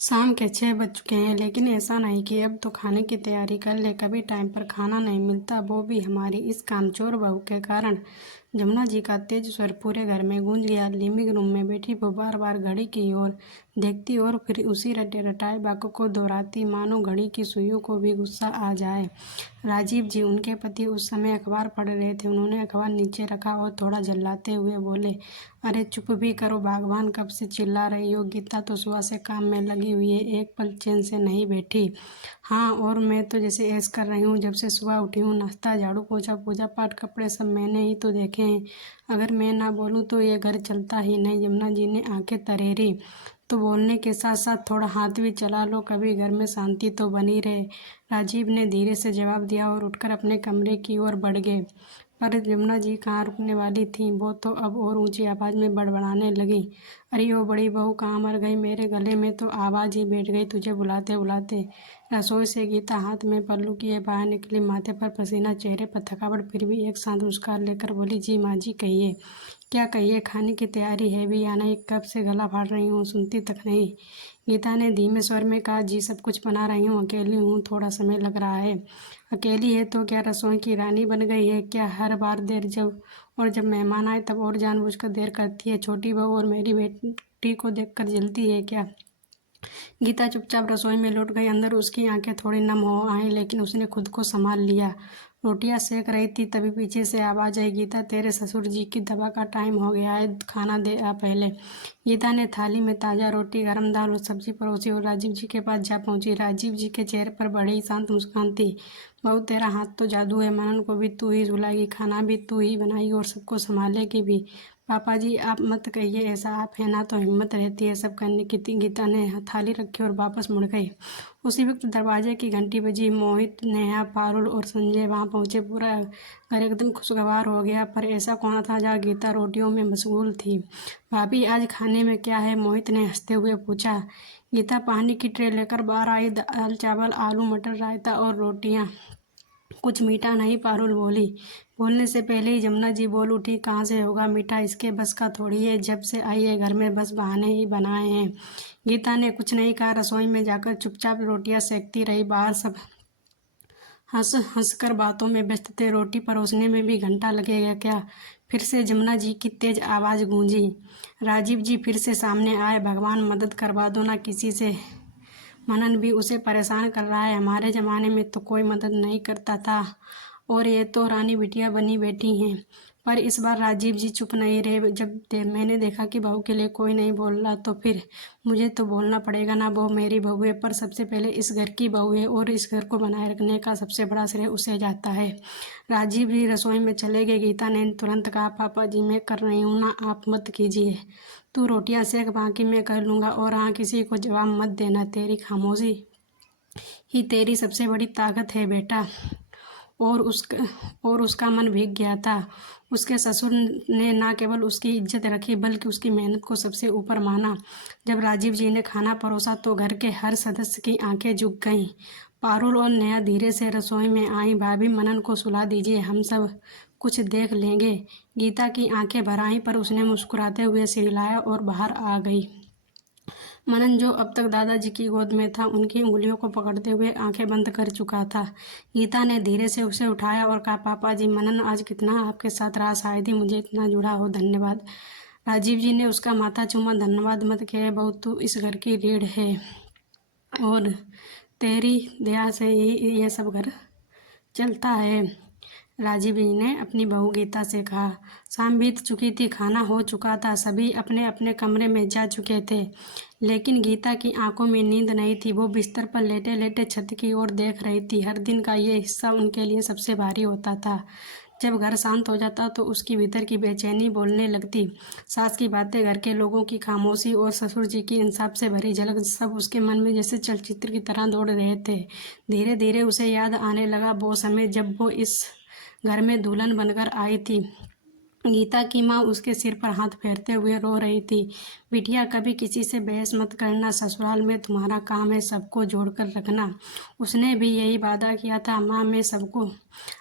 शाम के 6 बज चुके हैं, लेकिन ऐसा नहीं कि अब तो खाने की तैयारी कर ले। कभी टाइम पर खाना नहीं मिलता, वो भी हमारी इस कामचोर बहू के कारण। जमुना जी का तेज स्वर पूरे घर में गूंज गया। लिविंग रूम में बैठी वो बार बार घड़ी की ओर देखती और फिर उसी रटे रटाए वाक्य को दोहराती, मानो घड़ी की सुइयों को भी गुस्सा आ जाए। राजीव जी, उनके पति, उस समय अखबार पढ़ रहे थे। उन्होंने अखबार नीचे रखा और थोड़ा झल्लाते हुए बोले, अरे चुप भी करो भगवान, कब से चिल्ला रही हो? गीता तो सुबह से काम में लगी हुई है, एक पल चैन से नहीं बैठी। हाँ, और मैं तो जैसे ऐश कर रही हूँ, जब से सुबह उठी हूँ। नाश्ता, झाड़ू पोछा, पूजा पाठ, कपड़े सब मैंने ही तो देखे हैं। अगर मैं ना बोलूँ तो ये घर चलता ही नहीं। यमुना जी ने आंखें तरेरी। तो बोलने के साथ साथ थोड़ा हाथ भी चला लो, कभी घर में शांति तो बनी रहे। राजीव ने धीरे से जवाब दिया और उठकर अपने कमरे की ओर बढ़ गए। पर यमुना जी कहाँ रुकने वाली थीं? वो तो अब और ऊंची आवाज़ में बड़बड़ाने लगी, अरे ओ बड़ी बहू, कहाँ मर गई? मेरे गले में तो आवाज़ ही बैठ गई तुझे बुलाते बुलाते। रसोई से गीता हाथ में पल्लू किए बाहर निकली, माथे पर पसीना, चेहरे पर थकावट, फिर भी एक शांत मुस्कान लेकर बोली, जी माँ जी, कहिए। क्या कहिए? खाने की तैयारी है भी या नहीं? कब से गला फाड़ रही हूँ, सुनती तक नहीं। गीता ने धीमे स्वर में कहा, जी सब कुछ बना रही हूँ, अकेली हूँ, थोड़ा समय लग रहा है। अकेली है तो क्या रसोई की रानी बन गई है क्या? हर बार देर जब मेहमान आए तब और जानबूझकर देर करती है। छोटी बहू और मेरी बेटी को देखकर जलती है क्या? गीता चुपचाप रसोई में लौट गई। अंदर उसकी आंखें थोड़ी नम हो आईं, लेकिन उसने खुद को संभाल लिया। रोटियां सेक रही थी, तभी पीछे से आवाज आई, गीता तेरे ससुर जी की दवा का टाइम हो गया है, खाना दे आ पहले। गीता ने थाली में ताज़ा रोटी, गरम दाल और सब्जी परोसी और राजीव जी के पास जा पहुंची। राजीव जी के चेहरे पर बड़ी शांत मुस्कान थी। बहू, तेरा हाथ तो जादू है। मनन को भी तू ही झुलाएगी, खाना भी तू ही बनाएगी और सबको संभालेगी भी। पापा जी, आप मत कहिए ऐसा, आप है ना तो हिम्मत रहती है सब करने की। गीता ने थाली रखी और वापस मुड़ गई। उसी वक्त दरवाजे की घंटी बजी। मोहित, नेहा, पारुल और संजय वहां पहुंचे। पूरा घर एकदम खुशगवार हो गया। पर ऐसा कौन था जहाँ गीता रोटियों में मशगूल थी? भाभी, आज खाने में क्या है? मोहित ने हंसते हुए पूछा। गीता पानी की ट्रे लेकर बाहर आई। दाल चावल, आलू मटर, रायता और रोटियां। कुछ मीठा नहीं, पारुल बोली। बोलने से पहले ही यमुना जी बोल उठी, कहाँ से होगा मीठा? इसके बस का थोड़ी है। जब से आई है घर में बस बहाने ही बनाए हैं। गीता ने कुछ नहीं कहा। रसोई में जाकर चुपचाप रोटियां सेकती रही। बाहर सब हंस हंस कर बातों में व्यस्त थे। रोटी परोसने में भी घंटा लगेगा क्या? फिर से यमुना जी की तेज आवाज़ गूंजी। राजीव जी फिर से सामने आए। भगवान मदद करवा दो ना किसी से, मनन भी उसे परेशान कर रहा है। हमारे ज़माने में तो कोई मदद नहीं करता था और ये तो रानी बिटिया बनी बैठी हैं। पर इस बार राजीव जी चुप नहीं रहे। मैंने देखा कि बहू के लिए कोई नहीं बोल रहा तो फिर मुझे तो बोलना पड़ेगा ना। वो मेरी बहू है, पर सबसे पहले इस घर की बहू है और इस घर को बनाए रखने का सबसे बड़ा श्रेय उसे जाता है। राजीव जी रसोई में चले गए। गीता ने तुरंत कहा, पापा जी मैं कर रही हूँ ना, आप मत कीजिए। तू रोटियां सेक, बाकी मैं कर लूँगा। और हाँ, किसी को जवाब मत देना। तेरी खामोशी ही तेरी सबसे बड़ी ताकत है बेटा। और उसका मन भीग गया था। उसके ससुर ने ना केवल उसकी इज्जत रखी बल्कि उसकी मेहनत को सबसे ऊपर माना। जब राजीव जी ने खाना परोसा तो घर के हर सदस्य की आंखें झुक गईं। पारुल और नेहा धीरे से रसोई में आई। भाभी, मनन को सुला दीजिए, हम सब कुछ देख लेंगे। गीता की आंखें भर आईं, पर उसने मुस्कुराते हुए सिर हिलाया और बाहर आ गई। मनन, जो अब तक दादाजी की गोद में था, उनकी उंगलियों को पकड़ते हुए आंखें बंद कर चुका था। गीता ने धीरे से उसे उठाया और कहा, पापा जी, मनन आज कितना आपके साथ रहा, शायद ही मुझे इतना जुड़ा हो। धन्यवाद। राजीव जी ने उसका माथा चूमा। धन्यवाद मत कहे बहू, तू इस घर की रीढ़ है और तेरी दया से ही ये सब घर चलता है। राजीव जी ने अपनी बहू गीता से कहा। शाम बीत चुकी थी, खाना हो चुका था, सभी अपने अपने कमरे में जा चुके थे, लेकिन गीता की आंखों में नींद नहीं थी। वो बिस्तर पर लेटे लेटे छत की ओर देख रही थी। हर दिन का ये हिस्सा उनके लिए सबसे भारी होता था। जब घर शांत हो जाता तो उसकी भीतर की बेचैनी बोलने लगती। सास की बातें, घर के लोगों की खामोशी और ससुर जी की इंसाफ से भरी झलक, सब उसके मन में जैसे चलचित्र की तरह दौड़ रहे थे। धीरे धीरे उसे याद आने लगा वो समय जब वो इस घर में दुल्हन बनकर आई थी। गीता की माँ उसके सिर पर हाथ फेरते हुए रो रही थी। बिटिया, कभी किसी से बहस मत करना, ससुराल में तुम्हारा काम है सबको जोड़कर रखना। उसने भी यही वादा किया था, माँ मैं सबको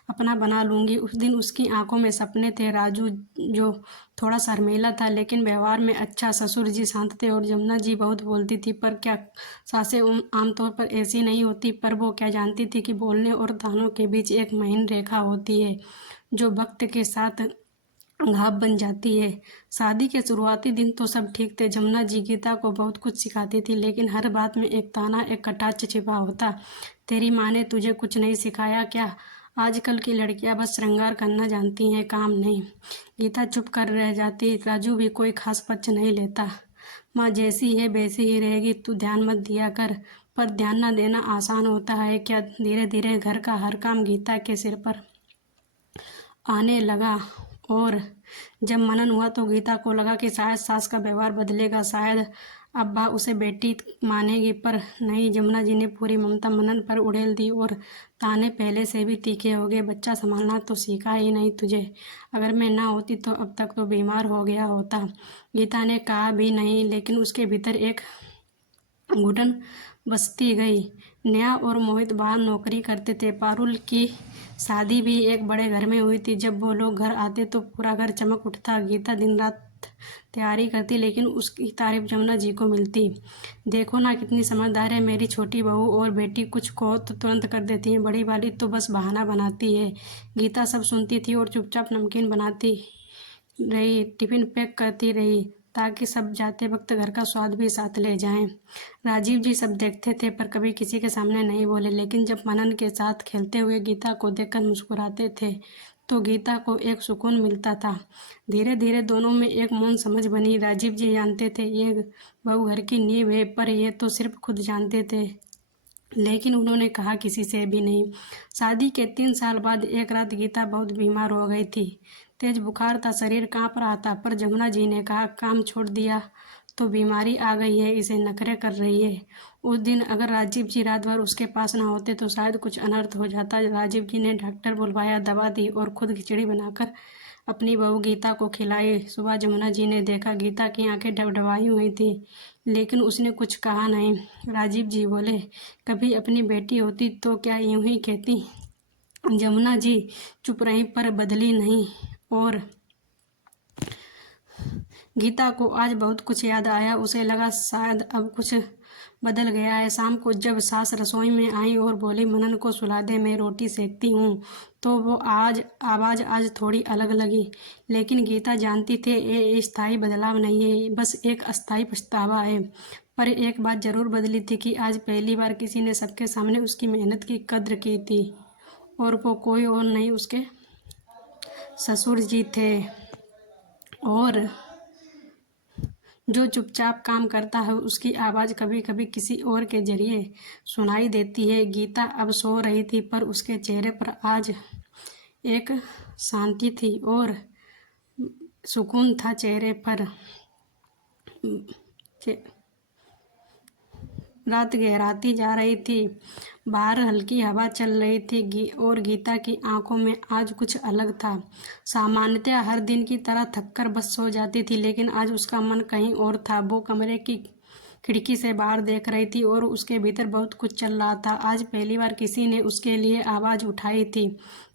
अपना बना लूँगी। उस दिन उसकी आंखों में सपने थे। राजू जो थोड़ा शर्मीला था लेकिन व्यवहार में अच्छा, ससुर जी शांत थे और जमुना जी बहुत बोलती थी। पर क्या सासें आमतौर पर ऐसी नहीं होती। पर वो क्या जानती थी कि बोलने और तानों के बीच एक महीन रेखा होती है जो वक्त के साथ घाव बन जाती है। शादी के शुरुआती दिन तो सब ठीक थे। जमुना जी गीता को बहुत कुछ सिखाती थी लेकिन हर बात में एक ताना, एक कटाक्ष छिपा होता। तेरी माँ ने तुझे कुछ नहीं सिखाया क्या? आजकल की लड़कियां बस श्रृंगार करना जानती हैं, काम नहीं। गीता चुप कर रह जाती। राजू भी कोई खास पक्ष नहीं लेता। माँ जैसी है वैसी ही रहेगी, तू ध्यान मत दिया कर। पर ध्यान न देना आसान होता है क्या? धीरे धीरे घर का हर काम गीता के सिर पर आने लगा। और जब मनन हुआ तो गीता को लगा कि शायद सास का व्यवहार बदलेगा, शायद अब्बा उसे बेटी मानेगी। पर नहीं, जमुना जी ने पूरी ममता मनन पर उड़ेल दी और ताने पहले से भी तीखे हो गए। बच्चा संभालना तो सीखा ही नहीं तुझे। अगर मैं ना होती तो अब तक तो बीमार हो गया होता। गीता ने कहा भी नहीं लेकिन उसके भीतर एक घुटन बसती गई। नेहा और मोहित बाहर नौकरी करते थे। पारुल की शादी भी एक बड़े घर में हुई थी। जब वो लोग घर आते तो पूरा घर चमक उठता। गीता दिन रात तैयारी करती लेकिन उसकी तारीफ जमुना जी को मिलती। देखो ना कितनी समझदार है मेरी छोटी बहू, और बेटी कुछ कहो तो तुरंत कर देती है, बड़ी वाली तो बस बहाना बनाती है। गीता सब सुनती थी और चुपचाप नमकीन बनाती रही, टिफिन पैक करती रही ताकि सब जाते वक्त घर का स्वाद भी साथ ले जाएं। राजीव जी सब देखते थे पर कभी किसी के सामने नहीं बोले, लेकिन जब मनन के साथ खेलते हुए गीता को देखकर मुस्कुराते थे तो गीता को एक सुकून मिलता था। धीरे धीरे दोनों में एक मौन समझ बनी। राजीव जी जानते थे ये बहू घर की नींव है, पर ये तो सिर्फ खुद जानते थे, लेकिन उन्होंने कहा किसी से भी नहीं। शादी के 3 साल बाद एक रात गीता बहुत बीमार हो गई थी। तेज बुखार था, शरीर कांप रहा था। पर जमुना जी ने कहा काम छोड़ दिया तो बीमारी आ गई है, इसे नखरे कर रही है। उस दिन अगर राजीव जी रात भर उसके पास ना होते तो शायद कुछ अनर्थ हो जाता। राजीव जी ने डॉक्टर बुलवाया, दवा दी और खुद खिचड़ी बनाकर अपनी बहू गीता को खिलाई। सुबह जमुना जी ने देखा गीता की आंखें डबडबाई हुई थी लेकिन उसने कुछ कहा नहीं। राजीव जी बोले, कभी अपनी बेटी होती तो क्या यूं ही कहती? जमुना जी चुप रही पर बदली नहीं। और गीता को आज बहुत कुछ याद आया। उसे लगा शायद अब कुछ बदल गया है। शाम को जब सास रसोई में आई और बोली, मनन को सुला दे, मैं रोटी सेकती हूँ, तो वो आवाज़ आज थोड़ी अलग लगी। लेकिन गीता जानती थी ये स्थायी बदलाव नहीं है, बस एक अस्थायी पछतावा है। पर एक बात जरूर बदली थी कि आज पहली बार किसी ने सबके सामने उसकी मेहनत की कद्र की थी, और वो कोई और नहीं, उसके ससुर जी थे। और जो चुपचाप काम करता है उसकी आवाज़ कभी कभी किसी और के जरिए सुनाई देती है। गीता अब सो रही थी पर उसके चेहरे पर आज एक शांति थी और सुकून था चेहरे पर। रात गहराती जा रही थी, बाहर हल्की हवा चल रही थी और गीता की आंखों में आज कुछ अलग था। सामान्यतः हर दिन की तरह थककर बस सो जाती थी लेकिन आज उसका मन कहीं और था। वो कमरे की खिड़की से बाहर देख रही थी और उसके भीतर बहुत कुछ चल रहा था। आज पहली बार किसी ने उसके लिए आवाज़ उठाई थी,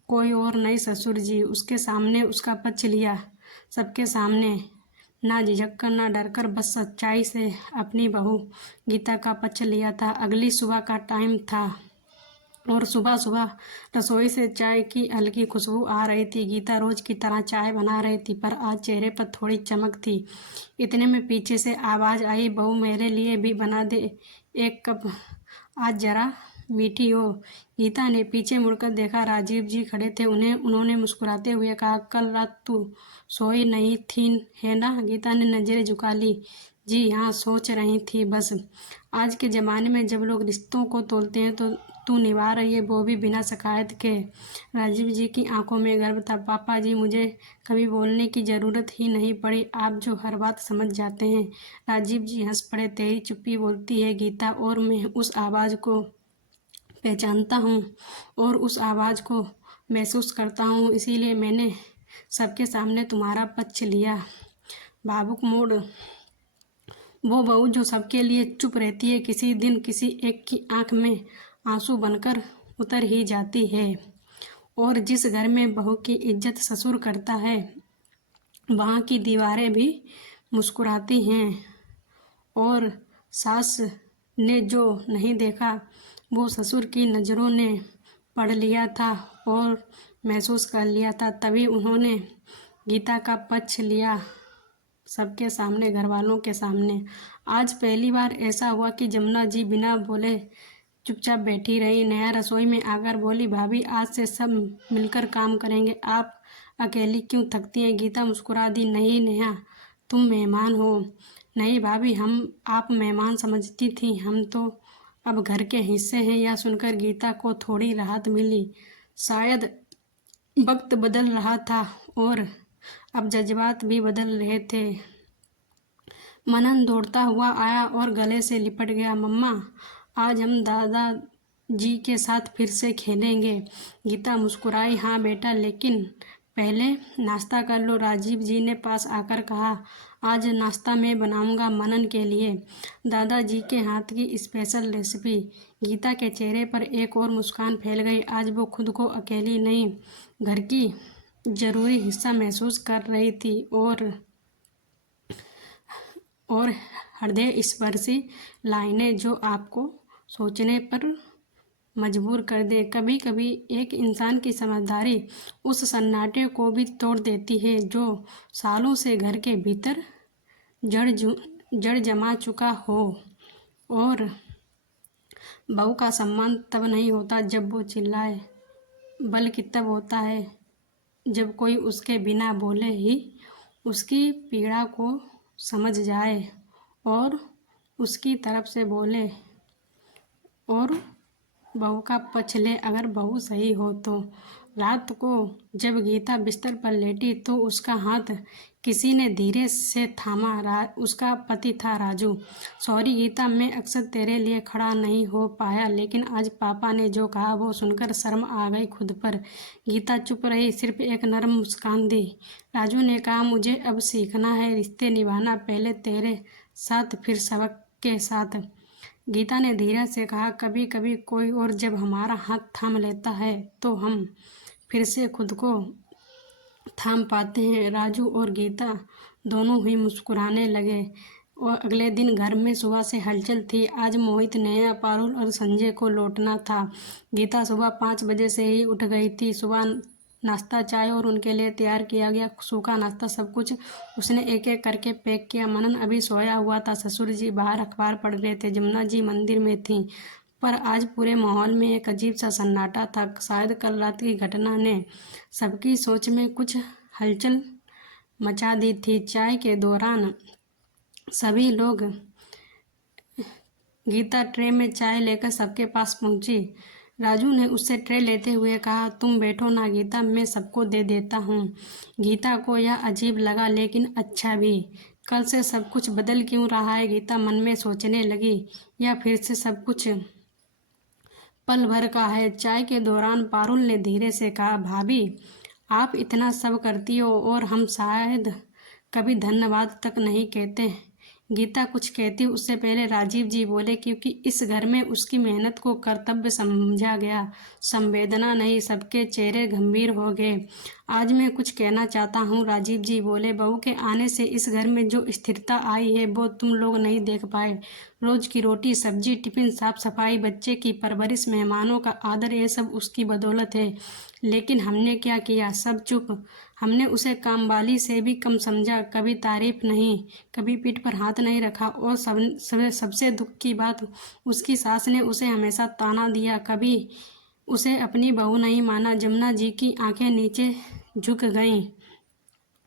कोई और नहीं, ससुर जी। उसके सामने उसका पक्ष लिया, सबके सामने, ना झिझक कर ना डर कर, बस सच्चाई से अपनी बहू गीता का पक्ष लिया था। अगली सुबह का टाइम था और सुबह सुबह रसोई से चाय की हल्की खुशबू आ रही थी। गीता रोज की तरह चाय बना रही थी पर आज चेहरे पर थोड़ी चमक थी। इतने में पीछे से आवाज़ आई, बहू मेरे लिए भी बना दे एक कप, आज जरा मीठी हो। गीता ने पीछे मुड़कर देखा, राजीव जी खड़े थे। उन्होंने मुस्कुराते हुए कहा, कल रात तू सोई नहीं थी है ना? गीता ने नज़रें झुका ली। जी हाँ, सोच रही थी बस। आज के ज़माने में जब लोग रिश्तों को तोलते हैं तो तू निभा रही है, वो भी बिना शिकायत के। राजीव जी की आंखों में गर्व था। पापा जी, मुझे कभी बोलने की ज़रूरत ही नहीं पड़ी, आप जो हर बात समझ जाते हैं। राजीव जी हंस पड़े। तेरी चुप्पी बोलती है गीता, और मैं उस आवाज़ को पहचानता हूँ और उस आवाज़ को महसूस करता हूँ, इसीलिए मैंने सबके सामने तुम्हारा पक्ष लिया। भावुक मोड़ वो बहू जो सबके लिए चुप रहती है, किसी दिन किसी एक की आंख में आंसू बनकर उतर ही जाती है। और जिस घर में बहू की इज्जत ससुर करता है, वहाँ की दीवारें भी मुस्कुराती हैं। और सास ने जो नहीं देखा वो ससुर की नज़रों ने पढ़ लिया था और महसूस कर लिया था। तभी उन्होंने गीता का पक्ष लिया, सबके सामने, घर वालों के सामने। आज पहली बार ऐसा हुआ कि जमुना जी बिना बोले चुपचाप बैठी रही। नेहा रसोई में आकर बोली, भाभी आज से सब मिलकर काम करेंगे, आप अकेली क्यों थकती हैं? गीता मुस्कुरा दी, नहीं नेहा, तुम मेहमान हो। नहीं भाभी, हम आप मेहमान समझती थी, हम तो अब घर के हिस्से हैं। यह सुनकर गीता को थोड़ी राहत मिली। शायद वक्त बदल रहा था और अब जज्बात भी बदल रहे थे। मनन दौड़ता हुआ आया और गले से लिपट गया। मम्मा, आज हम दादा जी के साथ फिर से खेलेंगे। गीता मुस्कुराई, हाँ बेटा, लेकिन पहले नाश्ता कर लो, राजीव जी ने पास आकर कहा। आज नाश्ता मैं बनाऊंगा मनन के लिए, दादाजी के हाथ की स्पेशल रेसिपी। गीता के चेहरे पर एक और मुस्कान फैल गई। आज वो खुद को अकेली नहीं, घर की जरूरी हिस्सा महसूस कर रही थी। और हृदय स्पर्शी लाइनें जो आपको सोचने पर मजबूर कर दे। कभी कभी एक इंसान की समझदारी उस सन्नाटे को भी तोड़ देती है जो सालों से घर के भीतर जड़ जमा चुका हो। और बहू का सम्मान तब नहीं होता जब वो चिल्लाए, बल्कि तब होता है जब कोई उसके बिना बोले ही उसकी पीड़ा को समझ जाए और उसकी तरफ से बोले और बहू का पक्ष ले। अगर बहू सही हो तो। रात को जब गीता बिस्तर पर लेटी तो उसका हाथ किसी ने धीरे से थामा। उसका पति था राजू। सॉरी गीता, मैं अक्सर तेरे लिए खड़ा नहीं हो पाया, लेकिन आज पापा ने जो कहा वो सुनकर शर्म आ गई खुद पर। गीता चुप रही, सिर्फ एक नरम मुस्कान दी। राजू ने कहा, मुझे अब सीखना है रिश्ते निभाना, पहले तेरे साथ फिर सबक के साथ। गीता ने धीरे से कहा, कभी कभी कोई और जब हमारा हाथ थाम लेता है तो हम फिर से खुद को थाम पाते हैं। राजू और गीता दोनों ही मुस्कुराने लगे। और अगले दिन घर में सुबह से हलचल थी। आज मोहित, नेहा, पारुल और संजय को लौटना था। गीता सुबह 5 बजे से ही उठ गई थी। सुबह नाश्ता, चाय और उनके लिए तैयार किया गया सूखा नाश्ता, सब कुछ उसने एक एक करके पैक किया। मनन अभी सोया हुआ था। ससुर जी बाहर अखबार पढ़ रहे थे। जमुना जी मंदिर में थी। पर आज पूरे माहौल में एक अजीब सा सन्नाटा था। शायद कल रात की घटना ने सबकी सोच में कुछ हलचल मचा दी थी। चाय के दौरान सभी लोग गीता ट्रे में चाय लेकर सबके पास पहुंची। राजू ने उससे ट्रे लेते हुए कहा, तुम बैठो ना गीता, मैं सबको दे देता हूँ। गीता को यह अजीब लगा, लेकिन अच्छा भी। कल से सब कुछ बदल क्यों रहा है, गीता मन में सोचने लगी। या फिर से सब कुछ पल भर का है। चाय के दौरान पारुल ने धीरे से कहा, भाभी आप इतना सब करती हो और हम शायद कभी धन्यवाद तक नहीं कहते। गीता कुछ कहती उससे पहले राजीव जी बोले, क्योंकि इस घर में उसकी मेहनत को कर्तव्य समझा गया, संवेदना नहीं। सबके चेहरे गंभीर हो गए। आज मैं कुछ कहना चाहता हूँ, राजीव जी बोले। बहू के आने से इस घर में जो स्थिरता आई है वो तुम लोग नहीं देख पाए। रोज की रोटी सब्जी, टिफिन, साफ सफाई, बच्चे की परवरिश, मेहमानों का आदर, ये सब उसकी बदौलत है। लेकिन हमने क्या किया? सब चुप। हमने उसे कामवाली से भी कम समझा, कभी तारीफ नहीं, कभी पीठ पर हाथ नहीं रखा। और सबसे दुख की बात, उसकी सास ने उसे हमेशा ताना दिया, कभी उसे अपनी बहू नहीं माना। जमुना जी की आंखें नीचे झुक गईं।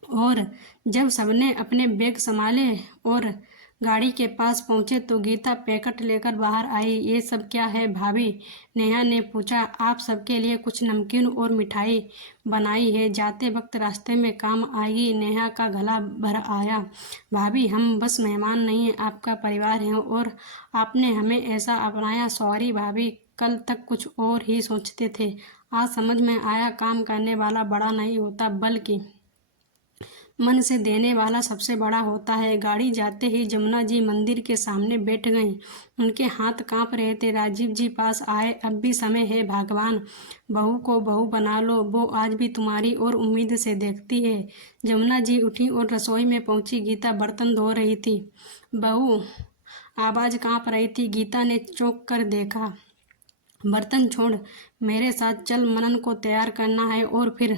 और जब सबने अपने बैग संभाले और गाड़ी के पास पहुंचे तो गीता पैकेट लेकर बाहर आई। ये सब क्या है भाभी? नेहा ने पूछा। आप सबके लिए कुछ नमकीन और मिठाई बनाई है, जाते वक्त रास्ते में काम आएगी। नेहा का गला भर आया। भाभी हम बस मेहमान नहीं हैं, आपका परिवार है और आपने हमें ऐसा अपनाया। सॉरी भाभी, कल तक कुछ और ही सोचते थे, आज समझ में आया काम करने वाला बड़ा नहीं होता बल्कि मन से देने वाला सबसे बड़ा होता है। गाड़ी जाते ही जमुना जी मंदिर के सामने बैठ गईं। उनके हाथ कांप रहे थे। राजीव जी पास आए। अब भी समय है भगवान, बहू को बहू बना लो, वो आज भी तुम्हारी और उम्मीद से देखती है। जमुना जी उठी और रसोई में पहुंची। गीता बर्तन धो रही थी। बहू, आवाज़ कांप रही थी। गीता ने चौंक कर देखा। बर्तन छोड़, मेरे साथ चल, मनन को तैयार करना है और फिर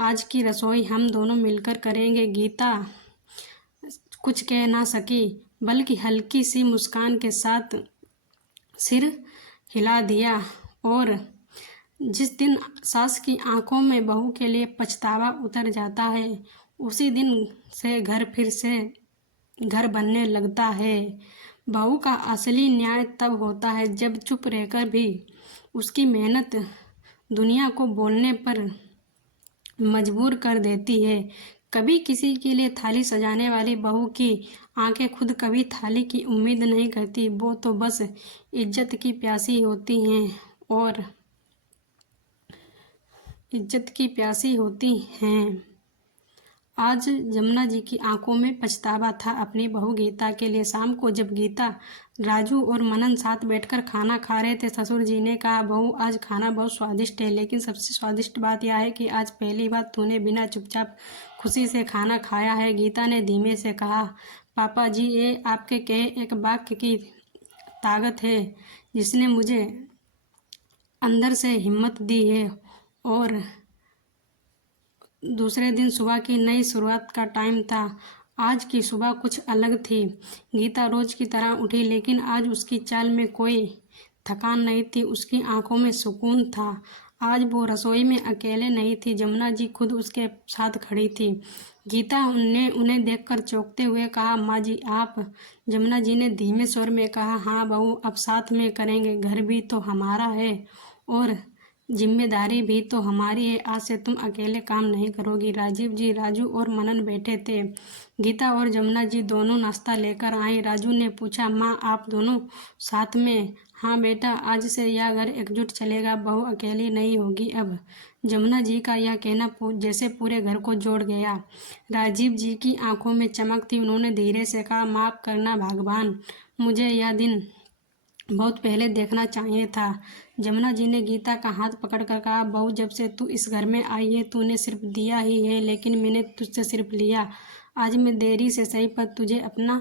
आज की रसोई हम दोनों मिलकर करेंगे। गीता कुछ कह ना सकी, बल्कि हल्की सी मुस्कान के साथ सिर हिला दिया। और जिस दिन सास की आंखों में बहू के लिए पछतावा उतर जाता है, उसी दिन से घर फिर से घर बनने लगता है। बहू का असली न्याय तब होता है जब चुप रहकर भी उसकी मेहनत दुनिया को बोलने पर मजबूर कर देती है। कभी किसी के लिए थाली सजाने वाली बहू की आंखें खुद कभी थाली की उम्मीद नहीं करती, वो तो बस इज्जत की प्यासी होती हैं और इज्जत की प्यासी होती हैं। आज जमुना जी की आंखों में पछतावा था अपनी बहू गीता के लिए। शाम को जब गीता, राजू और मनन साथ बैठकर खाना खा रहे थे, ससुर जी ने कहा, बहू आज खाना बहुत स्वादिष्ट है, लेकिन सबसे स्वादिष्ट बात यह है कि आज पहली बार तूने बिना चुपचाप खुशी से खाना खाया है। गीता ने धीमे से कहा, पापा जी, ये आपके कहे एक वाक्य की ताकत है जिसने मुझे अंदर से हिम्मत दी है। और दूसरे दिन सुबह की नई शुरुआत का टाइम था। आज की सुबह कुछ अलग थी। गीता रोज की तरह उठी, लेकिन आज उसकी चाल में कोई थकान नहीं थी, उसकी आंखों में सुकून था। आज वो रसोई में अकेले नहीं थी, जमुना जी खुद उसके साथ खड़ी थी। गीता ने उन्हें देखकर चौंकते हुए कहा, माँ जी आप? जमुना जी ने धीमे स्वर में कहा, हाँ बहू, अब साथ में करेंगे, घर भी तो हमारा है और जिम्मेदारी भी तो हमारी है। आज से तुम अकेले काम नहीं करोगी। राजीव जी, राजू और मनन बैठे थे। गीता और जमुना जी दोनों नाश्ता लेकर आई। राजू ने पूछा, माँ आप दोनों साथ में? हाँ बेटा, आज से यह घर एकजुट चलेगा, बहू अकेली नहीं होगी अब। जमुना जी का यह कहना जैसे पूरे घर को जोड़ गया। राजीव जी की आंखों में चमक थी। उन्होंने धीरे से कहा, माफ़ करना भगवान, मुझे यह दिन बहुत पहले देखना चाहिए था। जमुना जी ने गीता का हाथ पकड़कर कहा, बहू, जब से तू इस घर में आई है तूने सिर्फ दिया ही है, लेकिन मैंने तुझसे सिर्फ लिया। आज मैं देरी से सही पर तुझे अपना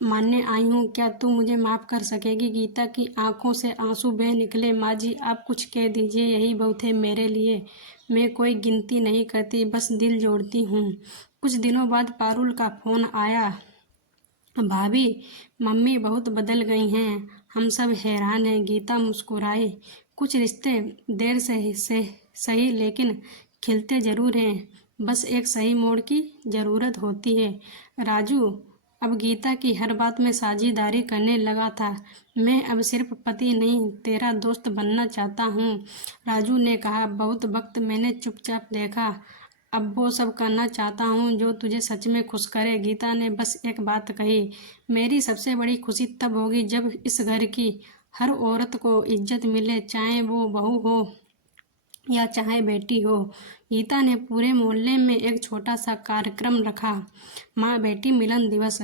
मानने आई हूँ। क्या तू मुझे माफ़ कर सकेगी? गीता की आंखों से आंसू बह निकले। माँ जी आप कुछ कह दीजिए, यही बहुत है मेरे लिए। मैं कोई गिनती नहीं करती, बस दिल जोड़ती हूँ। कुछ दिनों बाद पारुल का फ़ोन आया, भाभी, मम्मी बहुत बदल गई हैं, हम सब हैरान हैं। गीता मुस्कुराई। कुछ रिश्ते देर से सही लेकिन खिलते ज़रूर हैं, बस एक सही मोड़ की ज़रूरत होती है। राजू अब गीता की हर बात में साझेदारी करने लगा था। मैं अब सिर्फ पति नहीं, तेरा दोस्त बनना चाहता हूँ, राजू ने कहा। बहुत वक्त मैंने चुपचाप देखा, अब वो सब करना चाहता हूँ जो तुझे सच में खुश करे। गीता ने बस एक बात कही, मेरी सबसे बड़ी खुशी तब होगी जब इस घर की हर औरत को इज्जत मिले, चाहे वो बहू हो या चाहे बेटी हो। गीता ने पूरे मोहल्ले में एक छोटा सा कार्यक्रम रखा, माँ बेटी मिलन दिवस।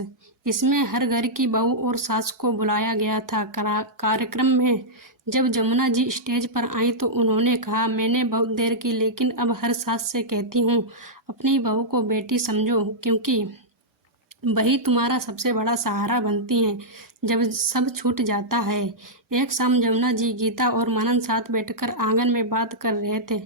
इसमें हर घर की बहू और सास को बुलाया गया था। कार्यक्रम में जब जमुना जी स्टेज पर आई तो उन्होंने कहा, मैंने बहुत देर की, लेकिन अब हर सास से कहती हूँ, अपनी बहू को बेटी समझो, क्योंकि वही तुम्हारा सबसे बड़ा सहारा बनती हैं जब सब छूट जाता है। एक शाम जमुना जी, गीता और मनन साथ बैठकर आंगन में बात कर रहे थे।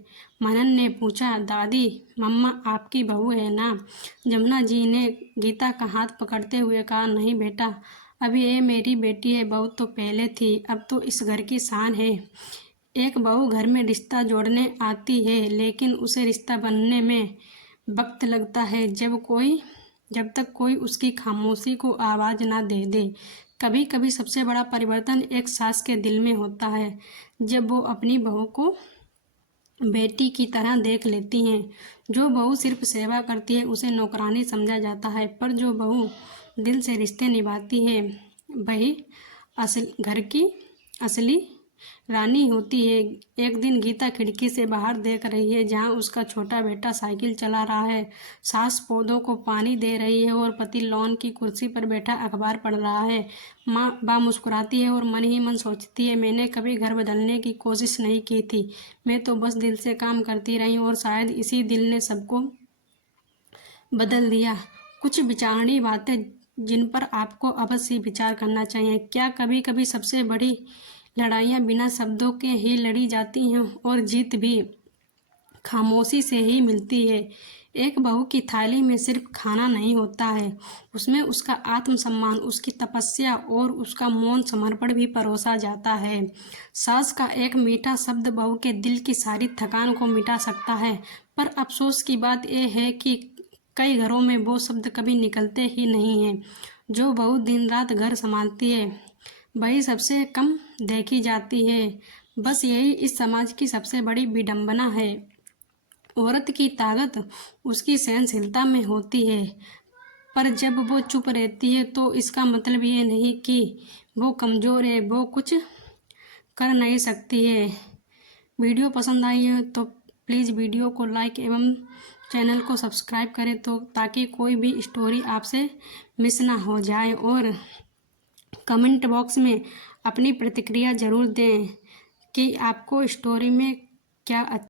मनन ने पूछा, दादी, मम्मा आपकी बहू है ना? जमुना जी ने गीता का हाथ पकड़ते हुए कहा, नहीं बेटा, अभी ये मेरी बेटी है, बहू तो पहले थी, अब तो इस घर की शान है। एक बहू घर में रिश्ता जोड़ने आती है, लेकिन उसे रिश्ता बनने में वक्त लगता है, जब तक कोई उसकी खामोशी को आवाज़ ना दे दे। कभी कभी सबसे बड़ा परिवर्तन एक सास के दिल में होता है, जब वो अपनी बहू को बेटी की तरह देख लेती हैं। जो बहू सिर्फ सेवा करती है उसे नौकरानी समझा जाता है, पर जो बहू दिल से रिश्ते निभाती है वही घर की असली रानी होती है। एक दिन गीता खिड़की से बाहर देख रही है जहाँ उसका छोटा बेटा साइकिल चला रहा है, सास पौधों को पानी दे रही है और पति लॉन की कुर्सी पर बैठा अखबार पढ़ रहा है। माँ मुस्कुराती है और मन ही मन सोचती है, मैंने कभी घर बदलने की कोशिश नहीं की थी, मैं तो बस दिल से काम करती रही और शायद इसी दिल ने सबको बदल दिया। कुछ विचारणीय बातें जिन पर आपको अवश्य विचार करना चाहिए। क्या कभी कभी सबसे बड़ी लड़ाइयाँ बिना शब्दों के ही लड़ी जाती हैं और जीत भी खामोशी से ही मिलती है। एक बहू की थाली में सिर्फ खाना नहीं होता है, उसमें उसका आत्मसम्मान, उसकी तपस्या और उसका मौन समर्पण भी परोसा जाता है। सास का एक मीठा शब्द बहू के दिल की सारी थकान को मिटा सकता है, पर अफसोस की बात यह है कि कई घरों में वो शब्द कभी निकलते ही नहीं हैं। जो बहू दिन रात घर संभालती है वही सबसे कम देखी जाती है। बस यही इस समाज की सबसे बड़ी विडंबना है। औरत की ताकत उसकी सहनशीलता में होती है, पर जब वो चुप रहती है तो इसका मतलब ये नहीं कि वो कमज़ोर है, वो कुछ कर नहीं सकती है। वीडियो पसंद आई है तो प्लीज़ वीडियो को लाइक एवं चैनल को सब्सक्राइब करें तो ताकि कोई भी स्टोरी आपसे मिस ना हो जाए, और कमेंट बॉक्स में अपनी प्रतिक्रिया ज़रूर दें कि आपको स्टोरी में क्या